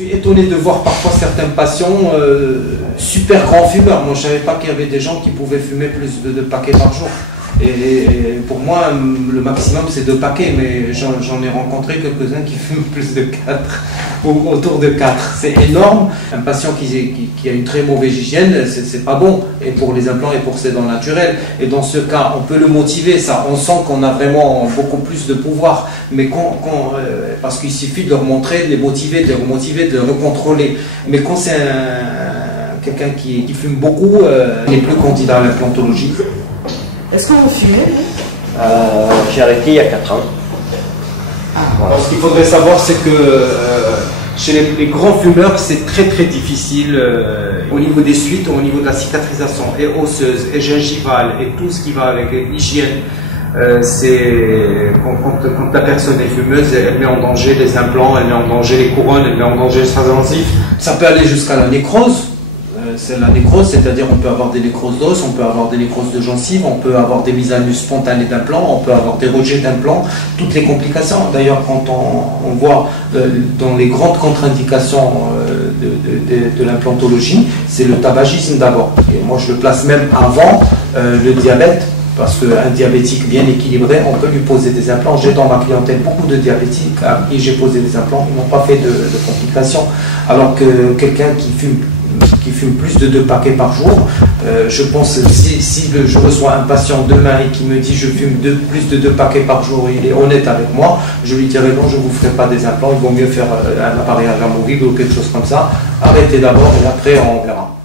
suis étonné de voir parfois certains patients super grands fumeurs. Moi, je ne savais pas qu'il y avait des gens qui pouvaient fumer plus de 2 paquets par jour. Et pour moi, le maximum, c'est 2 paquets, mais j'en ai rencontré quelques-uns qui fument plus de 4, ou autour de 4. C'est énorme. Un patient qui a une très mauvaise hygiène, c'est pas bon, et pour les implants et pour ses dents naturelles. Et dans ce cas, on peut le motiver, ça, on sent qu'on a vraiment beaucoup plus de pouvoir, mais parce qu'il suffit de leur montrer, de les motiver, de le recontrôler. Mais quand c'est quelqu'un qui fume beaucoup, il n'est plus candidat à l'implantologie. Est-ce que vous fumez? J'ai arrêté il y a 4 ans. Voilà. Ce qu'il faudrait savoir, c'est que chez les grands fumeurs, c'est très difficile au niveau des suites, au niveau de la cicatrisation et osseuse et gingivale et tout ce qui va avec l'hygiène. Quand la personne est fumeuse, elle met en danger les implants, elle met en danger les couronnes, elle met en danger les gencives. Ça peut aller jusqu'à la nécrose. C'est la nécrose, c'est-à-dire on peut avoir des nécroses d'os, on peut avoir des nécroses de gencives, on peut avoir des mises à nu spontanées d'implants, on peut avoir des rejets d'implants, toutes les complications. D'ailleurs, quand on voit dans les grandes contre-indications de l'implantologie, c'est le tabagisme d'abord. Et moi, je le place même avant le diabète, parce qu'un diabétique bien équilibré, on peut lui poser des implants. J'ai dans ma clientèle beaucoup de diabétiques à qui j'ai posé des implants, ils n'ont pas fait de complications. Alors que quelqu'un qui fume plus de 2 paquets par jour, je pense si je reçois un patient demain et qui me dit je fume plus de 2 paquets par jour, il est honnête avec moi, je lui dirai non, je ne vous ferai pas des implants, il vaut mieux faire un appareillage amovible ou quelque chose comme ça. Arrêtez d'abord et après on verra.